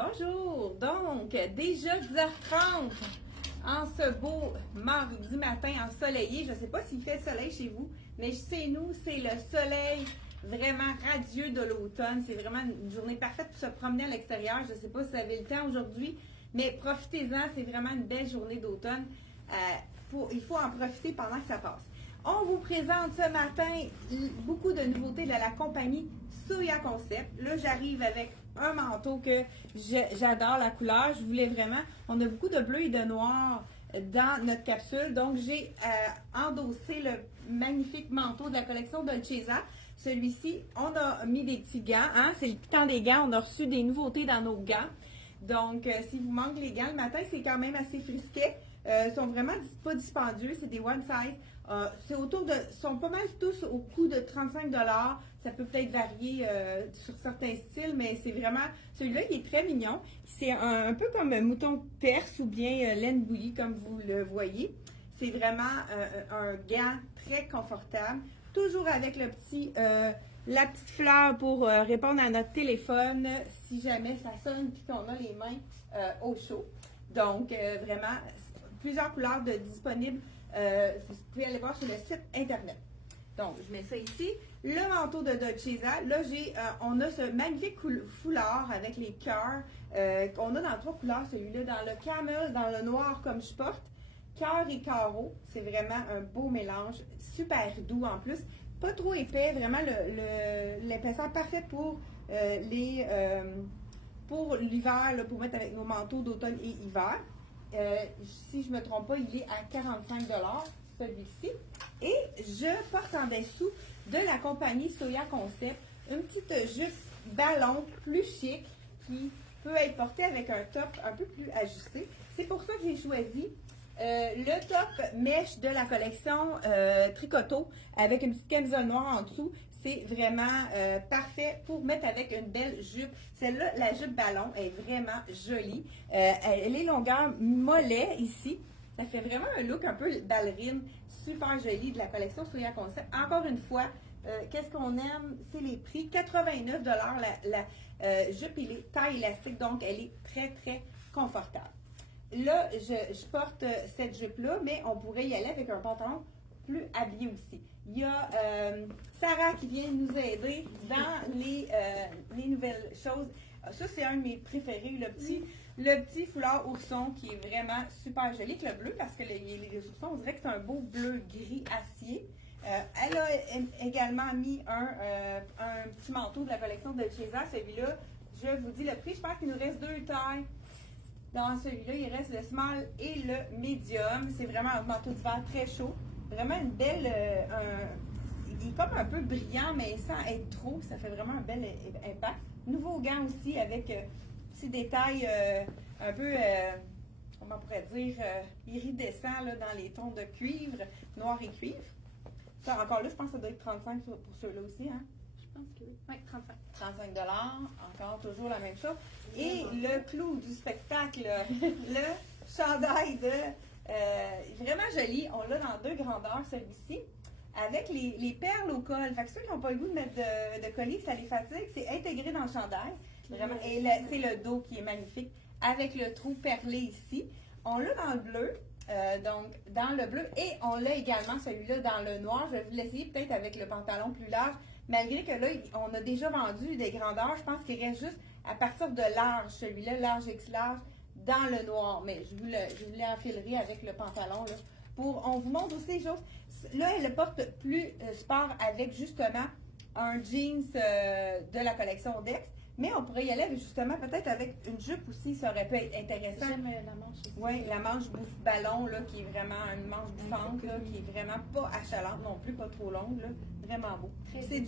Bonjour! Donc, déjà 10h30 en ce beau mardi matin ensoleillé. Je ne sais pas s'il fait soleil chez vous, mais chez nous, c'est le soleil vraiment radieux de l'automne. C'est vraiment une journée parfaite pour se promener à l'extérieur. Je ne sais pas si vous avez le temps aujourd'hui, mais profitez-en. C'est vraiment une belle journée d'automne. Il faut en profiter pendant que ça passe. On vous présente ce matin beaucoup de nouveautés de la compagnie Soya Concept. Là, j'arrive avec un manteau que j'adore la couleur. Je voulais vraiment... On a beaucoup de bleu et de noir dans notre capsule. Donc, j'ai endossé le magnifique manteau de la collection Dolcezza. Celui-ci, on a mis des petits gants. Hein? C'est le temps des gants. On a reçu des nouveautés dans nos gants. Donc, si vous manquez les gants le matin, c'est quand même assez frisquet. Ils sont vraiment pas dispendieux. C'est des one size. Sont pas mal tous au coût de 35 $. Ça peut peut-être varier sur certains styles, mais c'est vraiment... Celui-là, il est très mignon. C'est un peu comme un mouton perse ou bien laine bouillie, comme vous le voyez. C'est vraiment un gant très confortable. Toujours avec la petite fleur pour répondre à notre téléphone si jamais ça sonne et qu'on a les mains au chaud. Donc, vraiment, plusieurs couleurs disponibles. Vous pouvez aller voir sur le site internet. Donc, je mets ça ici. Le manteau de Dolcezza. Là, on a ce magnifique foulard avec les cœurs qu'on a dans 3 couleurs. Celui-là dans le camel, dans le noir comme je porte. Cœur et carreau. C'est vraiment un beau mélange. Super doux en plus. Pas trop épais. Vraiment l'épaisseur parfaite pour l'hiver, pour mettre avec nos manteaux d'automne et hiver. Si je ne me trompe pas, il est à 45 $, celui-ci. Et je porte en dessous de la compagnie Soya Concept une petite jupe ballon plus chic qui peut être portée avec un top un peu plus ajusté. C'est pour ça que j'ai choisi le top mèche de la collection Tricoto avec une petite camisole noire en dessous. C'est vraiment parfait pour mettre avec une belle jupe. Celle-là, la jupe ballon, est vraiment jolie. Elle est longueur mollet ici. Ça fait vraiment un look un peu ballerine, super joli de la collection Soya Concept. Encore une fois, qu'est-ce qu'on aime? C'est les prix. 89 $. La jupe, il est taille élastique, donc elle est très, très confortable. Là, je porte cette jupe-là, mais on pourrait y aller avec un pantalon plus habillé aussi. Il y a Sarah qui vient nous aider dans les nouvelles choses. Ça, c'est un de mes préférés, le petit foulard ourson qui est vraiment super joli avec le bleu parce que les oursons, on dirait que c'est un beau bleu gris acier. Elle a également mis un petit manteau de la collection de Dolcezza. Celui-là, je vous dis le prix, je pense qu'il nous reste 2 tailles. Dans celui-là, il reste le small et le medium. C'est vraiment un manteau d'hiver très chaud. Vraiment une belle... il est comme un peu brillant, mais sans être trop. Ça fait vraiment un bel impact. Nouveau gant aussi avec petits détails un peu... comment on pourrait dire, iridescents là, dans les tons de cuivre, noir et cuivre. Ça, encore là, je pense que ça doit être 35 pour ceux-là aussi, hein? Je pense que oui. Oui, 35. 35 $, encore toujours la même chose. Et le clou du spectacle, le chandail vraiment joli. On l'a dans 2 grandeurs, celui-ci, avec les perles au col. Fait que ceux qui n'ont pas le goût de mettre de collier, ça les fatigue, c'est intégré dans le chandail. Vraiment. Et c'est le dos qui est magnifique, avec le trou perlé ici. On l'a dans le bleu. Donc, dans le bleu. Et on l'a également, celui-là, dans le noir. Je vais vous l'essayer peut-être avec le pantalon plus large. Malgré que là, on a déjà vendu des grandeurs. Je pense qu'il reste juste à partir de large, celui-là, large X large, dans le noir. Mais je vous l'enfilerai avec le pantalon. Là, on vous montre aussi les choses. Là, elle le porte plus sport avec justement un jeans de la collection Dex. Mais on pourrait y aller justement peut-être avec une jupe aussi, ça aurait pu être intéressant. J'aime la manche aussi. Oui, la manche ballon, là, qui est vraiment une manche bouffante, là, qui est vraiment pas achalante non plus, pas trop longue, là, vraiment beau. C'est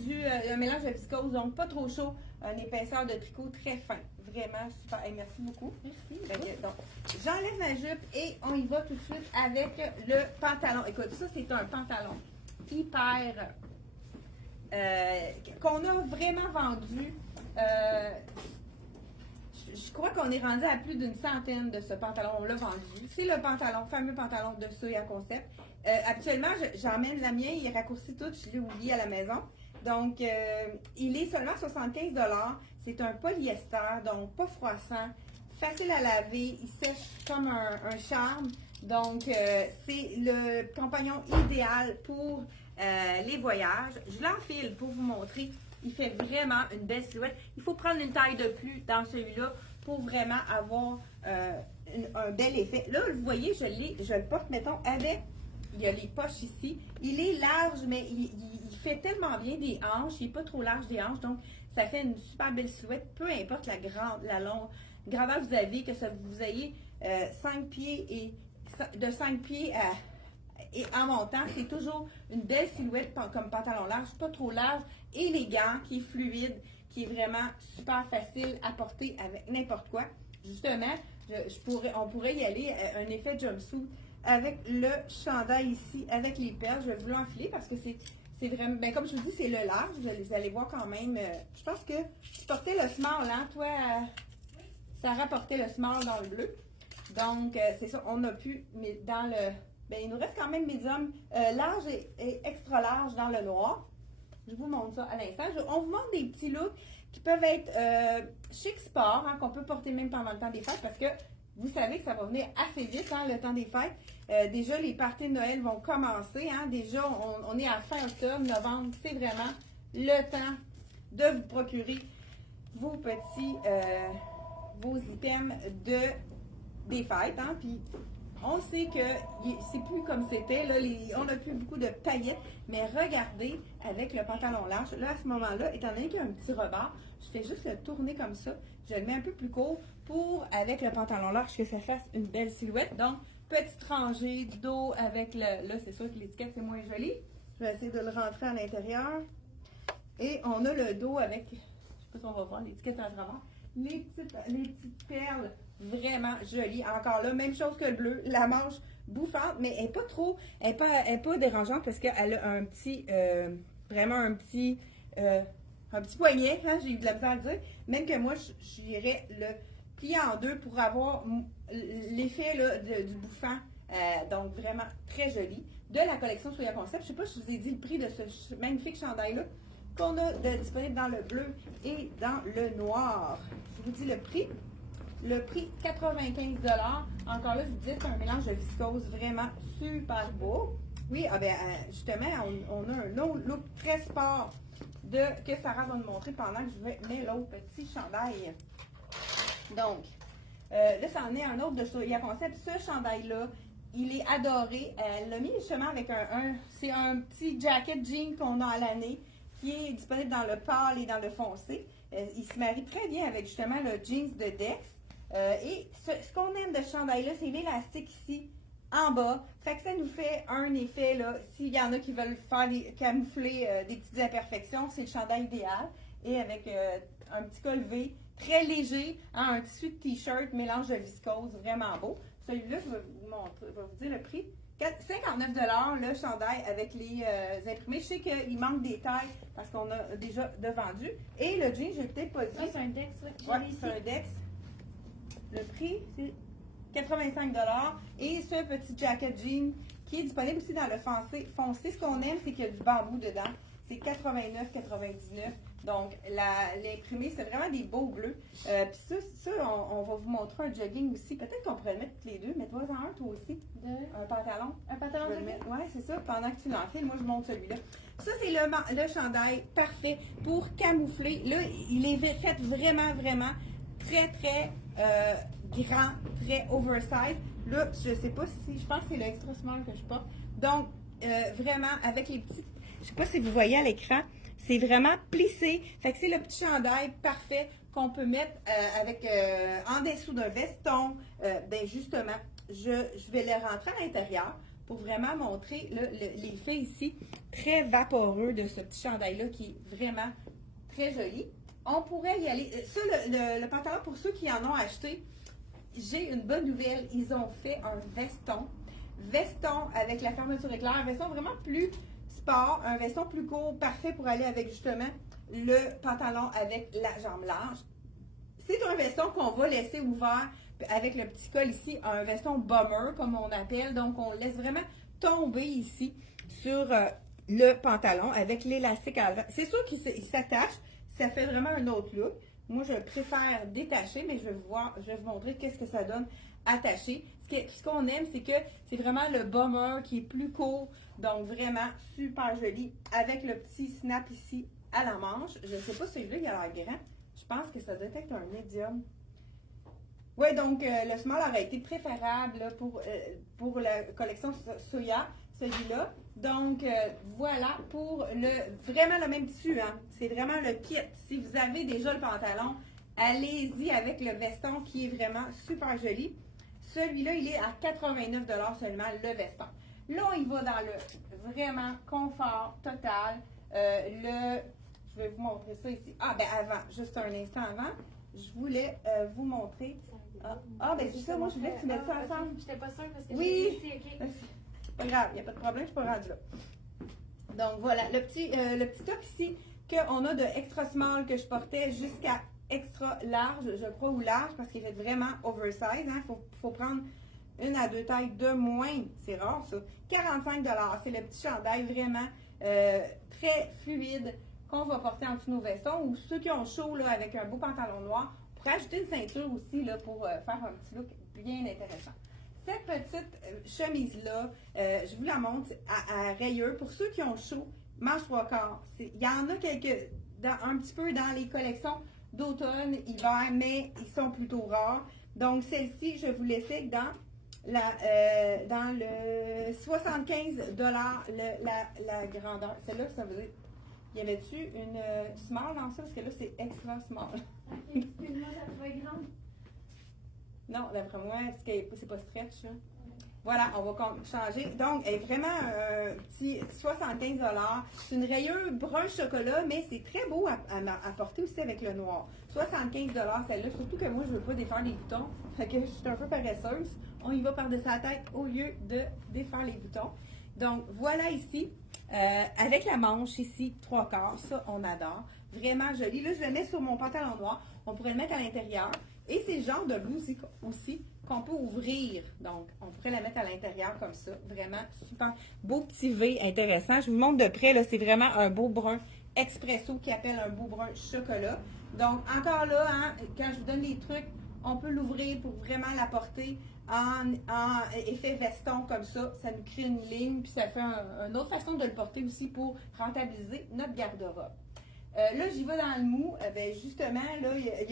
un mélange de viscose, donc pas trop chaud, un épaisseur de tricot très fin. Vraiment super. Hey, merci beaucoup. Merci. Donc, j'enlève ma jupe et on y va tout de suite avec le pantalon. Écoute, ça, c'est un pantalon hyper... qu'on a vraiment vendu. Je crois qu'on est rendu à plus d'une centaine de ce pantalon. On l'a vendu. C'est le fameux pantalon de Soya Concept. Actuellement, j'emmène la mienne. Il est raccourci tout. Je l'ai oublié à la maison. Donc, il est seulement 75 $. C'est un polyester, donc pas froissant, facile à laver, il sèche comme un charme. Donc, c'est le compagnon idéal pour les voyages. Je l'enfile pour vous montrer. Il fait vraiment une belle silhouette. Il faut prendre une taille de plus dans celui-là pour vraiment avoir un bel effet. Là, vous voyez, je le porte, mettons, avec, il y a les poches ici. Il est large, mais il fait tellement bien des hanches. Il n'est pas trop large des hanches, donc ça fait une super belle silhouette. Peu importe la longue grandeur que vous avez, que vous ayez 5 pieds et de 5 pieds et en montant, c'est toujours une belle silhouette comme pantalon large, pas trop large, élégant, qui est fluide, qui est vraiment super facile à porter avec n'importe quoi. Justement, on pourrait y aller un effet jumpsuit avec le chandail ici, avec les perles. Je vais vous l'enfiler parce que c'est vraiment, ben comme je vous dis, c'est le large. Vous allez voir quand même. Je pense que tu portais le small, hein, toi, ça rapportait le small dans le bleu. Donc, c'est ça, on a pu, mais dans le, ben il nous reste quand même médium, large et extra large dans le noir. Je vous montre ça à l'instant. On vous montre des petits looks qui peuvent être chic sport, hein, qu'on peut porter même pendant le temps des fêtes parce que vous savez que ça va venir assez vite, hein, le temps des fêtes. Déjà, les parties de Noël vont commencer. Hein, déjà, on est à fin octobre, novembre. C'est vraiment le temps de vous procurer vos petits, vos items des fêtes. Hein, puis, on sait que c'est plus comme c'était. Là, on n'a plus beaucoup de paillettes. Mais regardez, avec le pantalon large, là, à ce moment-là, étant donné qu'il y a un petit rebord, je fais juste le tourner comme ça. Je le mets un peu plus court pour, avec le pantalon large, que ça fasse une belle silhouette. Donc, petite rangée de dos avec le... Là, c'est sûr que l'étiquette, c'est moins joli. Je vais essayer de le rentrer à l'intérieur. Et on a le dos avec... Je ne sais pas si on va voir l'étiquette à travers. Les petites perles vraiment jolies. Encore là, même chose que le bleu. La manche bouffante, mais elle n'est pas trop... Elle n'est pas dérangeante parce qu'elle a un petit... vraiment un petit poignet, hein, j'ai eu de la misère à le dire. Même que moi, j'irais le plier en deux pour avoir l'effet du bouffant. Donc, vraiment très joli. De la collection Soya Concept. Je ne sais pas si je vous ai dit le prix de ce magnifique chandail-là qu'on a disponible dans le bleu et dans le noir. Je vous dis le prix. Le prix, 95 $. Encore là, je vous dis, c'est un mélange de viscose vraiment super beau. Oui, justement, on a un autre look très sport que Sarah va nous montrer pendant que je mets l'autre petit chandail. Donc, là, ça en est un autre de Soya Concept. Ce chandail-là, il est adoré. Elle l'a mis justement avec c'est un petit jacket jean qu'on a à l'année qui est disponible dans le pâle et dans le foncé. Il se marie très bien avec justement le jeans de Dex. Et ce qu'on aime de ce chandail-là, c'est l'élastique ici en bas. Fait que ça nous fait un effet, là, s'il y en a qui veulent faire camoufler des petites imperfections, c'est le chandail idéal. Et avec un petit col V, très léger, hein, un tissu de t-shirt, mélange de viscose, vraiment beau. Celui-là, je vais vous montrer, je vais vous dire le prix. 59 $ le chandail avec les imprimés. Je sais qu'il manque des tailles parce qu'on a déjà de vendu. Et le jean, je n'ai peut-être pas dit. Ça, c'est un Dex, oui. Ouais, c'est un Dex. Le prix, c'est 85 $. Et ce petit jacket jean qui est disponible aussi dans le foncé. Ce qu'on aime, c'est qu'il y a du bambou dedans. C'est 89,99 $. Donc, l'imprimé, c'est vraiment des beaux bleus. Puis ça on va vous montrer un jogging aussi. Peut-être qu'on pourrait le mettre tous les deux. Mets-toi en un, toi aussi. Un pantalon. Un pantalon de jogging? Oui, c'est ça. Pendant que tu l'enfiles, moi, je monte celui-là. Ça, c'est le chandail parfait pour camoufler. Là, il est fait vraiment, vraiment très, très grand, très oversize. Là, je sais pas si... Je pense que c'est le extra small que je porte. Donc, vraiment, avec les petites... Je sais pas si vous voyez à l'écran, c'est vraiment plissé. Fait que c'est le petit chandail parfait qu'on peut mettre en dessous d'un veston. Ben justement, je vais le rentrer à l'intérieur pour vraiment montrer l'effet ici très vaporeux de ce petit chandail-là qui est vraiment très joli. On pourrait y aller. Ça, le pantalon, pour ceux qui en ont acheté, j'ai une bonne nouvelle. Ils ont fait un veston. Veston avec la fermeture éclair. Un veston vraiment plus sport. Un veston plus court, parfait pour aller avec justement le pantalon avec la jambe large. C'est un veston qu'on va laisser ouvert avec le petit col ici. Un veston bomber, comme on appelle. Donc, on laisse vraiment tomber ici sur le pantalon avec l'élastique à l'avant. C'est sûr qu'il s'attache. Ça fait vraiment un autre look. Moi, je préfère détacher, mais je vais vous montrer qu'est-ce que ça donne attaché. Ce qu'on aime, c'est que c'est vraiment le bomber qui est plus court, donc vraiment super joli, avec le petit snap ici à la manche. Je ne sais pas celui-là, il a l'air grand. Je pense que ça doit être un médium. Oui, donc le small aurait été préférable là, pour la collection Soya, celui-là. Donc voilà pour vraiment le même tissu. Hein. C'est vraiment le kit. Si vous avez déjà le pantalon, allez-y avec le veston qui est vraiment super joli. Celui-là, il est à 89 $ seulement, le veston. Là, on y va dans le vraiment confort total. Je vais vous montrer ça ici. Ah, ben avant, juste un instant avant, je voulais vous montrer. Ben c'est ça, moi je voulais que tu mettes ça ensemble. J'étais pas sûre parce que oui, j'ai dit, c'est pas grave, il n'y a pas de problème, je suis pas rendue là. Donc voilà, le petit top ici qu'on a de extra small que je portais jusqu'à extra large, je crois, ou large, parce qu'il fait vraiment oversize. Hein. Faut prendre une à deux tailles de moins. C'est rare, ça. 45 $. C'est le petit chandail vraiment très fluide qu'on va porter en dessous de nos vestons. Ou ceux qui ont chaud là, avec un beau pantalon noir, on pourrait ajouter une ceinture aussi là, pour faire un petit look bien intéressant. Cette petite chemise-là, je vous la montre à rayures. Pour ceux qui ont chaud, manche 3/4. Il y en a quelques, un petit peu dans les collections d'automne, hiver, mais ils sont plutôt rares. Donc, celle-ci, je vais vous laisser dans le 75 $ la grandeur. Celle-là, ça veut dire, y avait-tu une small dans ça? Parce que là, c'est extra small. Ok, excuse-moi, ça te être grande. Non, d'après moi, c'est pas stretch, là. Voilà, on va changer. Donc, elle est vraiment un petit 75 $. C'est une rayure brun chocolat, mais c'est très beau à porter aussi avec le noir. 75 $ celle-là, surtout que moi, je ne veux pas défaire les boutons. Fait que je suis un peu paresseuse. On y va par-dessus la tête au lieu de défaire les boutons. Donc, voilà ici, avec la manche ici, 3/4. Ça, on adore. Vraiment joli. Là, je le mets sur mon pantalon noir. On pourrait le mettre à l'intérieur. Et c'est le genre de blouse aussi qu'on peut ouvrir. Donc, on pourrait la mettre à l'intérieur comme ça. Vraiment super. Beau petit V intéressant. Je vous montre de près, là, c'est vraiment un beau brun expresso qui appelle un beau brun chocolat. Donc, encore là, hein, quand je vous donne les trucs, on peut l'ouvrir pour vraiment la porter en effet veston comme ça. Ça nous crée une ligne, puis ça fait une autre façon de le porter aussi pour rentabiliser notre garde-robe. Là, j'y vais dans le mou. Ben, justement, là, il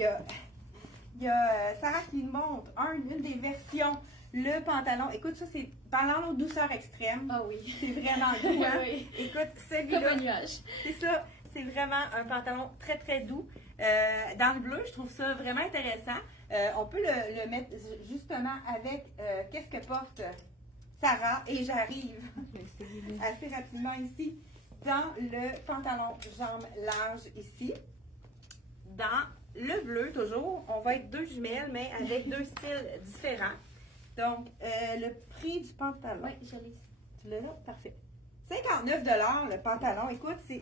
y a Sarah qui nous montre une des versions, le pantalon. Écoute, ça, c'est pantalon douceur extrême. Ah oui. C'est vraiment doux, hein? Oui. Écoute, Comme celui-là. un nuage. C'est ça. C'est vraiment un pantalon très, très doux. Dans le bleu, je trouve ça vraiment intéressant. On peut le mettre justement avec qu'est-ce que porte Sarah. Et j'arrive assez rapidement ici dans le pantalon jambes larges ici. Dans le bleu, toujours, on va être deux jumelles, mais avec deux styles différents. Donc, le prix du pantalon. Oui, je l'ai. Tu l'as là? Parfait. 59 $ le pantalon. Écoute, c'est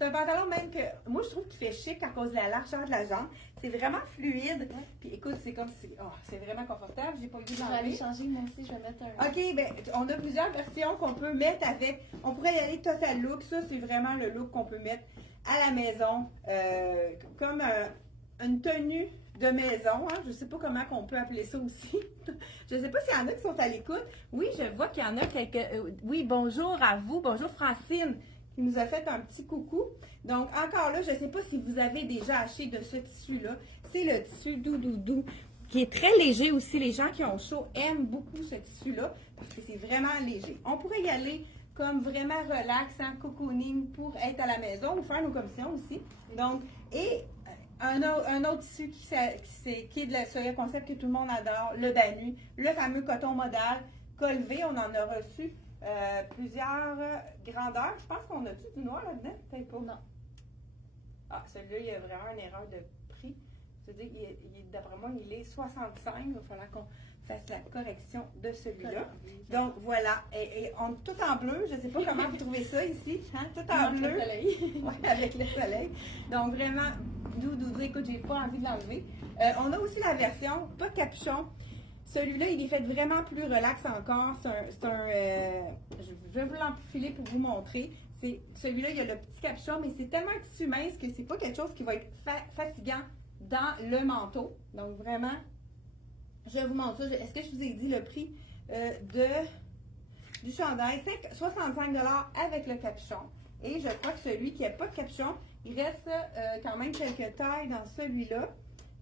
un pantalon même que moi, je trouve qu'il fait chic à cause de la largeur de la jambe. C'est vraiment fluide. Ouais. Puis écoute, c'est comme si. Oh, c'est vraiment confortable. J'ai pas eu de Je vais aller changer, moi aussi, je vais mettre un. OK, ben, on a plusieurs versions qu'on peut mettre avec. On pourrait y aller total look. Ça, c'est vraiment le look qu'on peut mettre à la maison. Comme une tenue de maison. Hein? Je ne sais pas comment on peut appeler ça aussi. Je ne sais pas s'il y en a qui sont à l'écoute. Oui, je vois qu'il y en a quelques. Oui, bonjour à vous. Bonjour Francine, qui nous a fait un petit coucou. Donc, encore là, je ne sais pas si vous avez déjà acheté de ce tissu-là. C'est le tissu doux, qui est très léger aussi. Les gens qui ont chaud aiment beaucoup ce tissu-là parce que c'est vraiment léger. On pourrait y aller comme vraiment relaxant, cocooning pour être à la maison ou faire nos commissions aussi. Donc, et un autre tissu qui est de la Soya Concept que tout le monde adore, le Banu, le fameux coton modal, col V, on en a reçu plusieurs grandeurs. Je pense qu'on a-tu du noir là-dedans? Peut-être pas. Non. Ah, celui-là, il y a vraiment une erreur de prix. C'est-à-dire d'après moi, il est 65. Il va falloir qu'on fasse la correction de celui-là. Donc, voilà. Et on tout en bleu. Je ne sais pas comment vous trouvez ça ici. Hein? Tout en bleu. Avec le soleil. Oui, avec le soleil. Donc, vraiment, doux. Écoute, j'ai pas envie de l'enlever. On a aussi la version, pas de capuchon. Celui-là, il est fait vraiment plus relax encore. Je vais vous l'enfiler pour vous montrer. Celui-là, il y a le petit capuchon, mais c'est tellement un tissu mince que c'est pas quelque chose qui va être fatigant dans le manteau. Donc, vraiment, je vous montre ça. Est-ce que je vous ai dit le prix du chandail? 65 $ avec le capuchon. Et je crois que celui qui n'a pas de capuchon, il reste quand même quelques tailles dans celui-là.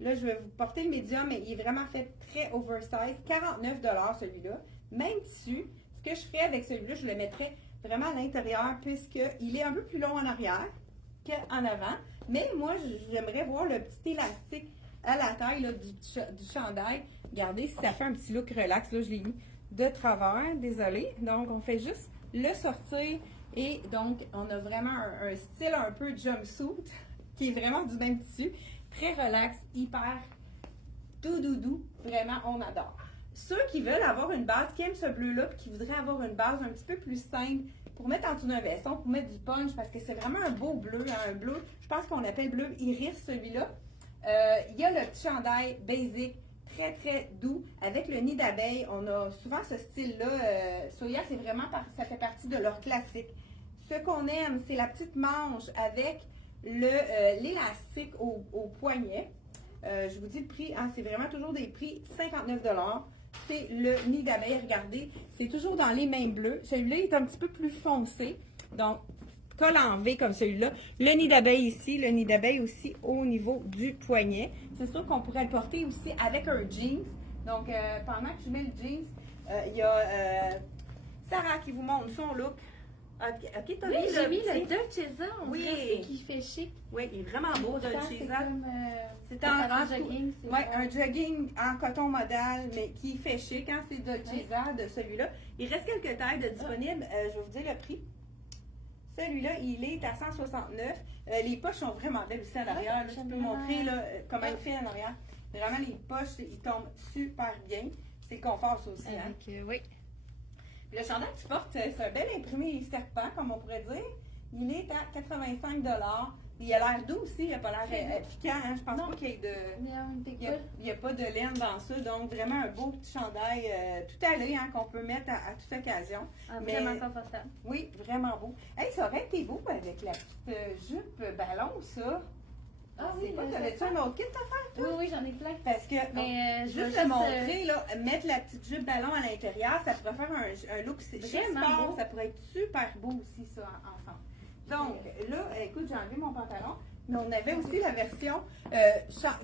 Là, je vais vous porter le médium, mais il est vraiment fait très oversize. 49 $ celui-là. Même tissu. Ce que je ferais avec celui-là, je le mettrais vraiment à l'intérieur puisqu'il est un peu plus long en arrière qu'en avant. Mais moi, j'aimerais voir le petit élastique à la taille là, du chandail. Regardez si ça fait un petit look relax. Là, je l'ai mis de travers. Désolée. Donc, on fait juste le sortir. Et donc, on a vraiment un style un peu jumpsuit qui est vraiment du même tissu. Très relax, hyper doudou. Vraiment, on adore. Ceux qui veulent avoir une base, qui aiment ce bleu-là, puis qui voudraient avoir une base un petit peu plus simple pour mettre en dessous d'un veston, pour mettre du punch, parce que c'est vraiment un beau bleu, hein, un bleu, je pense qu'on l'appelle bleu iris celui-là. Il y a le petit chandail basic, très très doux, avec le nid d'abeille. On a souvent ce style-là. Soya, c'est vraiment, ça fait partie de leur classique. Ce qu'on aime, c'est la petite manche avec l'élastique au poignet. Je vous dis le prix, hein, c'est vraiment toujours des prix 59 $. C'est le nid d'abeille, regardez, c'est toujours dans les mêmes bleus. Celui-là est un petit peu plus foncé, donc col en V comme celui-là. Le nid d'abeille ici, le nid d'abeille aussi au niveau du poignet. C'est sûr qu'on pourrait le porter aussi avec un jeans. Donc, pendant que je mets le jeans, il y a Sarah qui vous montre son look. Ok, t'as Oui, mis j'ai mis petit? le Dolcezza, on Oui. dirait aussi qui fait chic. Oui, il est vraiment beau, Pourtant, Dolcezza. c'est comme C'est un jogging. Oui, un jogging en coton modal, mais qui fait chic. Hein, c'est Dolcezza de celui-là. Il reste quelques tailles de disponibles. Je vais vous dire le prix. Celui-là, il est à 169. Les poches sont vraiment belles aussi à l'arrière. Je peux montrer là, comment il fait à l'arrière. Vraiment, les poches, ils tombent super bien. C'est le confort, ça aussi. Hein? Oui. Le chandail que tu portes, c'est un bel imprimé serpent, comme on pourrait dire. Il est à 85 $. Il a l'air doux aussi, il n'a pas l'air piquant. Hein? Je pense pas qu'il y ait il n'y a pas de laine dans ça. Donc, vraiment un beau petit chandail tout allé hein, qu'on peut mettre à toute occasion. Vraiment confortable. Oui, vraiment beau. Hey, ça aurait été beau avec la petite jupe ballon, ça. Ah oui, t'avais-tu un autre kit à faire, toi? Oui, j'en ai plein. Parce que, juste le montrer, là, mettre la petite jupe ballon à l'intérieur, ça pourrait faire un look chez sport. Ça pourrait être super beau aussi, ça, ensemble. Donc, là, écoute, j'ai enlevé mon pantalon. Mais on avait aussi la version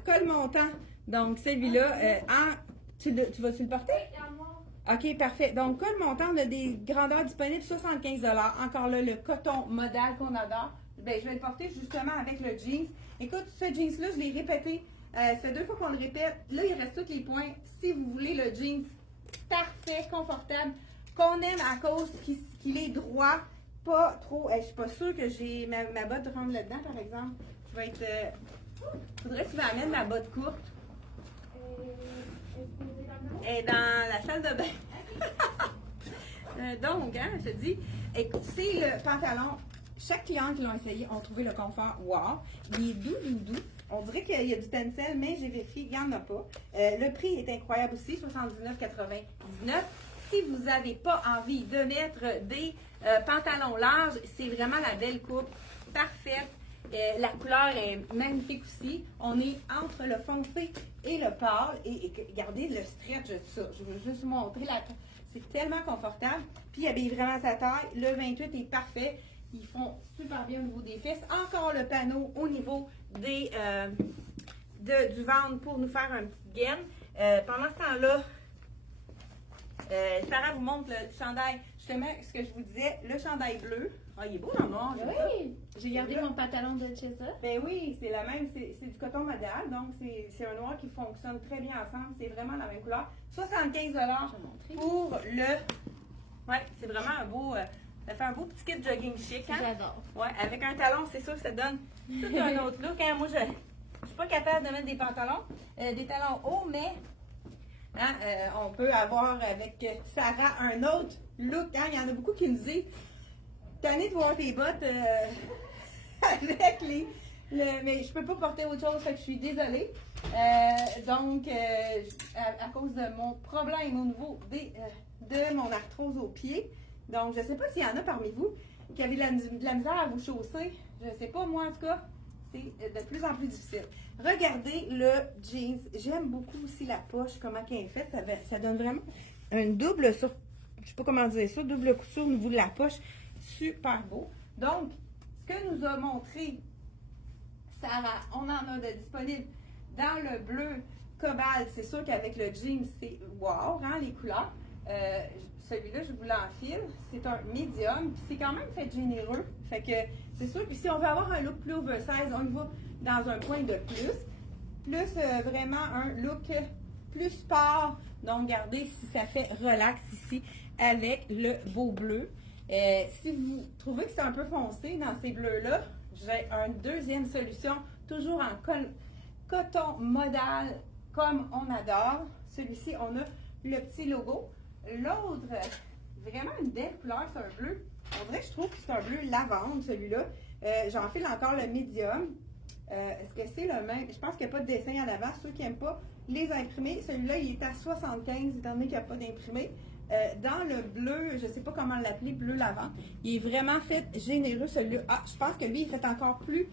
col montant. Donc, celui-là, tu vas-tu le porter? OK, parfait. Donc, col montant, on a des grandeurs disponibles, 75 $. Encore là, le coton modal qu'on adore. Ben, je vais le porter justement avec le jeans. Écoute, ce jeans-là, je l'ai répété. Ça fait 2 fois qu'on le répète. Là, il reste tous les points. Si vous voulez le jeans parfait, confortable, qu'on aime à cause qu'il est droit, pas trop. Je suis pas sûre que j'ai ma botte rentre là-dedans, par exemple. Je vais être. Faudrait que tu m'amènes ma botte courte. Elle est dans la salle de bain. Donc, hein, je te dis, écoute, c'est le pantalon. Chaque client qui l'a essayé ont trouvé le confort wow. Il est doux. On dirait qu'il y a du tencel, mais j'ai vérifié, il n'y en a pas. Le prix est incroyable aussi, 79,99. Si vous n'avez pas envie de mettre des pantalons larges, c'est vraiment la belle coupe, parfaite. La couleur est magnifique aussi. On est entre le foncé et le pâle. Et regardez le stretch de ça. Je veux juste vous montrer c'est tellement confortable. Puis il habille vraiment sa taille. Le 28 est parfait. Ils font super bien au niveau des fesses. Encore le panneau au niveau du ventre pour nous faire un petit gaine. Pendant ce temps-là, Sarah vous montre le chandail. Justement, ce que je vous disais, le chandail bleu. Ah, il est beau dans le noir. Oui, j'ai gardé mon pantalon de Dolcezza. Ben oui, c'est la même, c'est du coton modal, donc c'est un noir qui fonctionne très bien ensemble. C'est vraiment la même couleur. 75 $ pour le. Ouais, c'est vraiment un beau. Ça fait un beau petit kit jogging chic. Hein? J'adore. Ouais, avec un talon, c'est sûr que ça donne tout un autre look. Hein? Moi, je suis pas capable de mettre des pantalons, des talons hauts, mais hein, on peut avoir avec Sarah un autre look. Hein? Il y en a beaucoup qui nous disent tanné de voir tes bottes avec mais je peux pas porter autre chose, fait que je suis désolée. Donc, à cause de mon problème au niveau de mon arthrose au pied. Donc, je ne sais pas s'il y en a parmi vous. qui avez de la misère à vous chausser, je ne sais pas, moi en tout cas, c'est de plus en plus difficile. Regardez le jeans. J'aime beaucoup aussi la poche, comment elle est faite. Ça donne vraiment une double, je ne sais pas comment dire ça, double couture au niveau de la poche. Super beau. Donc, ce que nous a montré Sarah, on en a de disponible dans le bleu cobalt. C'est sûr qu'avec le jean, c'est wow, hein, les couleurs. Celui-là, je vous l'enfile. C'est un médium, puis c'est quand même fait généreux. Fait que c'est sûr que si on veut avoir un look plus oversize, on y va dans un point de plus. Plus vraiment un look plus sport. Donc, regardez si ça fait relax ici avec le beau bleu. Si vous trouvez que c'est un peu foncé dans ces bleus-là, j'ai une deuxième solution, toujours en coton modal comme on adore. Celui-ci, on a le petit logo. L'autre, vraiment une belle couleur, c'est un bleu. On dirait que je trouve que c'est un bleu lavande, celui-là. J'enfile encore le médium. Est-ce que c'est le même? Je pense qu'il n'y a pas de dessin en avant. Ceux qui n'aiment pas les imprimés, celui-là, il est à 75, étant donné qu'il n'y a pas d'imprimé. Dans le bleu, je ne sais pas comment l'appeler, bleu lavande, il est vraiment fait généreux, celui-là. Ah, je pense que lui, il est fait encore plus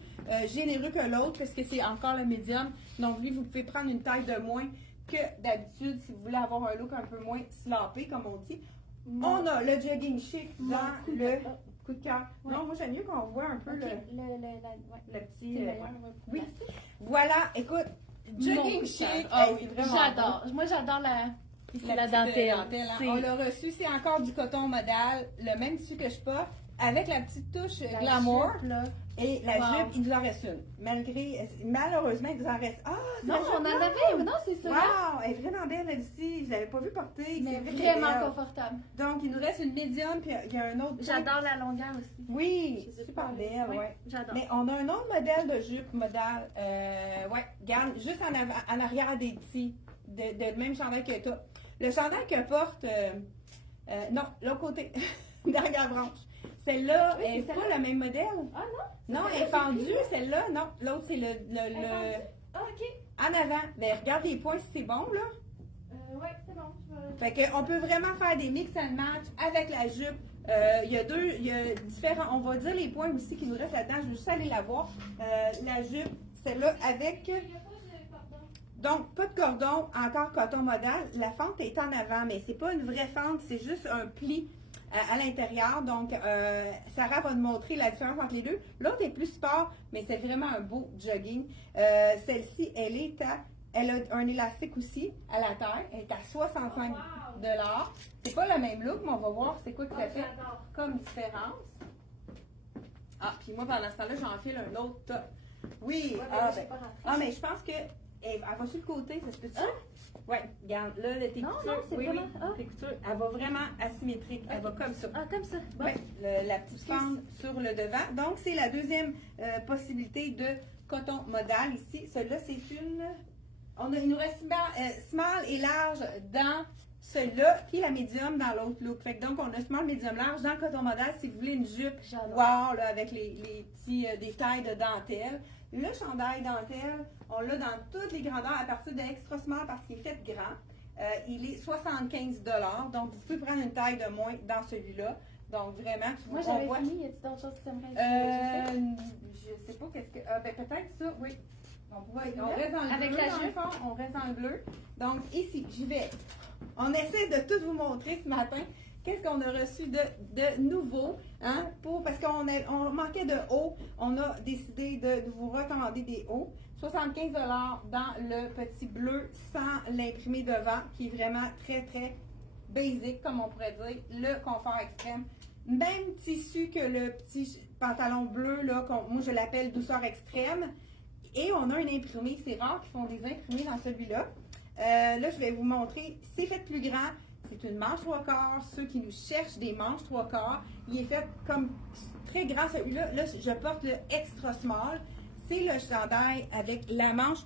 généreux que l'autre, parce que c'est encore le médium. Donc, lui, vous pouvez prendre une taille de moins que d'habitude, si vous voulez avoir un look un peu moins slappé, comme on dit. On a le jogging chic dans le coup de cœur. Ouais. Non, moi, j'aime mieux qu'on voit un peu Ok, le petit... oui. Voilà, écoute, jogging chic, Ah hey, oui, c'est vraiment j'adore. Moi, j'adore la petite, dentelle. hein. On l'a reçu, c'est encore du coton modal, le même tissu que je porte, avec la petite touche La glamour. jupe, là. Et la Wow. jupe, il nous en reste une. Malheureusement, il nous en reste. Ah, c'est Non, la jupe on en là. avait, non, c'est ça. Wow, elle est vraiment belle, elle aussi. Je ne l'avais pas vue porter. Mais C'est vraiment belle. confortable. Donc, il nous reste une médium, puis il y a un autre. J'adore la longueur aussi. Oui, Je sais super pas. belle, Oui, ouais. j'adore. Mais on a un autre modèle de jupe modale. Ouais, regarde, juste en arrière des petits, de même chandail que toi. Le chandail que porte, non, l'autre côté, derrière branche. Celle-là, Oui, elle c'est n'est pas le même modèle. Ah non? Non, elle est fendue, celle-là. Non, l'autre, c'est le Ah, ok. en avant. Mais regarde les points si c'est bon, là. Ouais, c'est bon. Fait qu'on peut vraiment faire des mix and match avec la jupe. Il y a différents, on va dire les points aussi qui nous restent là-dedans. Je vais juste aller la voir. La jupe, celle-là avec... Donc, pas de cordon, encore coton modal. La fente est en avant, mais c'est pas une vraie fente, c'est juste un pli à l'intérieur. Donc, Sarah va nous montrer la différence entre les deux. L'autre est plus sport, mais c'est vraiment un beau jogging. Celle-ci, elle a un élastique aussi à la taille. Elle est à 65 $. C'est pas le même look, mais on va voir c'est quoi que ça fait comme différence. Ah, puis moi, pendant ce temps-là, j'enfile un autre top. Oui, mais je pense que elle va sur le côté, ça se peut-tu? Oui, regarde, là, tes Non, coutures, non, c'est oui, vraiment... tes coutures, elle va vraiment asymétrique, elle va comme ça. Ah, comme ça. Bon. Oui, la petite fente sur le devant. Donc, c'est la deuxième possibilité de coton modal ici. Celui-là, c'est une... il nous reste small et large dans celui-là, qui est la médium dans l'autre look. Fait que donc, on a small, médium, large dans le coton modal. Si vous voulez une jupe, wow, là, avec les petits détails de dentelle. Le chandail dentelle, on l'a dans toutes les grandeurs à partir de extra small parce qu'il est fait grand. Il est 75 $. Donc, vous pouvez prendre une taille de moins dans celui-là. Donc, vraiment, Moi, j'avais fini. Y a-t-il d'autres choses que tu aimerais je sais pas qu'est-ce que... ben, peut-être ça, oui. On reste dans le avec bleu, la dans le jupe. fond, on reste dans le bleu. Donc, ici, j'y vais. On essaie de tout vous montrer ce matin. Qu'est-ce qu'on a reçu de nouveau, hein, parce qu'on manquait de hauts. On a décidé de vous recommander des hauts. 75 $ dans le petit bleu sans l'imprimé devant, qui est vraiment très, très basic, comme on pourrait dire. Le confort extrême. Même tissu que le petit pantalon bleu, là, moi je l'appelle douceur extrême. Et on a un imprimé. C'est rare qu'ils font des imprimés dans celui-là. Là, je vais vous montrer. C'est fait plus grand. C'est une manche 3/4. Ceux qui nous cherchent des manches 3/4, il est fait comme très grand celui-là. Là, je porte le extra small. C'est le chandail avec la manche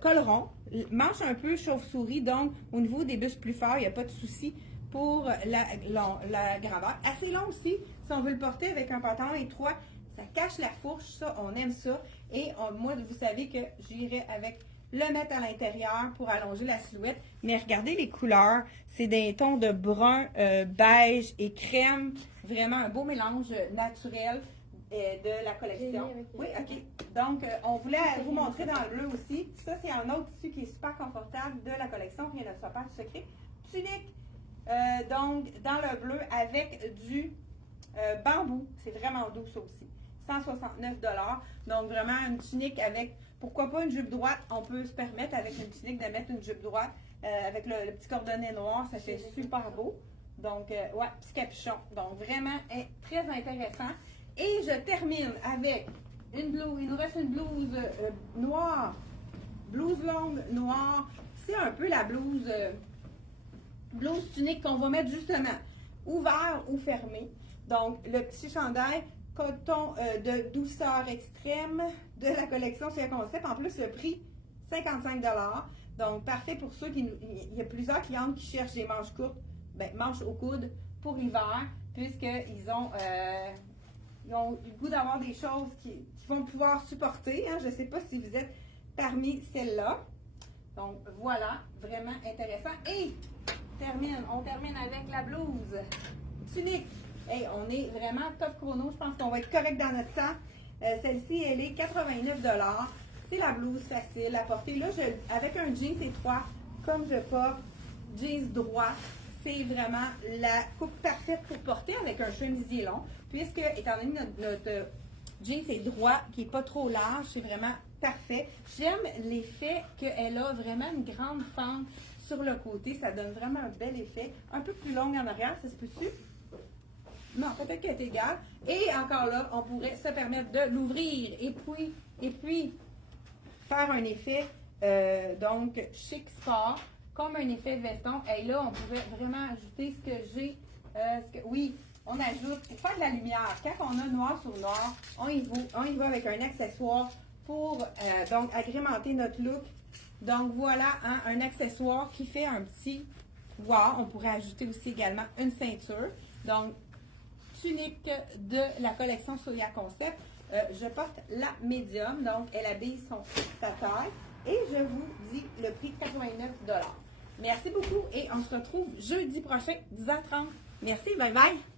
colleron. Manche un peu chauve-souris. Donc, au niveau des bustes plus forts, il n'y a pas de souci pour la grandeur. Assez long aussi, si on veut le porter avec un pantalon étroit. Ça cache la fourche, ça, on aime ça. Et moi, vous savez que j'irai avec le mettre à l'intérieur pour allonger la silhouette. Mais regardez les couleurs, c'est des tons de brun, beige et crème. Vraiment un beau mélange naturel de la collection. Oui, OK. Donc, on voulait vous montrer dans le bleu aussi. Ça, c'est un autre tissu qui est super confortable de la collection. Rien ne soit pas du secret. Tunique, donc, dans le bleu avec du bambou. C'est vraiment doux, ça aussi. 169 $. Donc, vraiment une tunique avec, pourquoi pas une jupe droite. On peut se permettre avec une tunique de mettre une jupe droite avec le petit cordonnet noir. Ça fait super beau. Donc, ouais, petit capuchon. Donc, vraiment très intéressant. Et je termine avec une blouse. Il nous reste une blouse noire. Blouse longue noire. C'est un peu la blouse tunique qu'on va mettre justement ouvert ou fermé. Donc, le petit chandail coton de douceur extrême de la collection chez Concept. En plus, le prix, 55 $. Donc, parfait pour ceux qui... Il y a plusieurs clientes qui cherchent des manches courtes, manches au coude pour l'hiver, puisqu'ils ont le goût d'avoir des choses qui vont pouvoir supporter. Hein. Je ne sais pas si vous êtes parmi celles-là. Donc, voilà, vraiment intéressant. Et on termine avec la blouse tunique. Hey, on est vraiment top chrono. Je pense qu'on va être correct dans notre temps. Celle-ci, elle est 89 $. C'est la blouse facile à porter. Là, avec un jean étroit, comme je porte, jeans droit, c'est vraiment la coupe parfaite pour porter avec un chemisier long. Puisque, étant donné notre jeans est droit, qui n'est pas trop large, c'est vraiment parfait. J'aime l'effet qu'elle a vraiment une grande fente sur le côté. Ça donne vraiment un bel effet. Un peu plus longue en arrière, ça se peut-tu? Non, peut-être qu'elle est égale. Et encore là, on pourrait se permettre de l'ouvrir. Et puis, faire un effet, donc, chic sport, comme un effet veston. Et là, on pourrait vraiment ajouter ce que j'ai. Oui, on ajoute, pour faire de la lumière, quand on a noir sur noir, on y va avec un accessoire pour, donc, agrémenter notre look. Donc, voilà, hein, un accessoire qui fait un petit wow. On pourrait ajouter aussi également une ceinture. Donc, tunique de la collection Soya Concept. Je porte la médium, donc elle habille sa taille. Et je vous dis le prix 89 $. Merci beaucoup et on se retrouve jeudi prochain, 10h30. Merci, bye bye!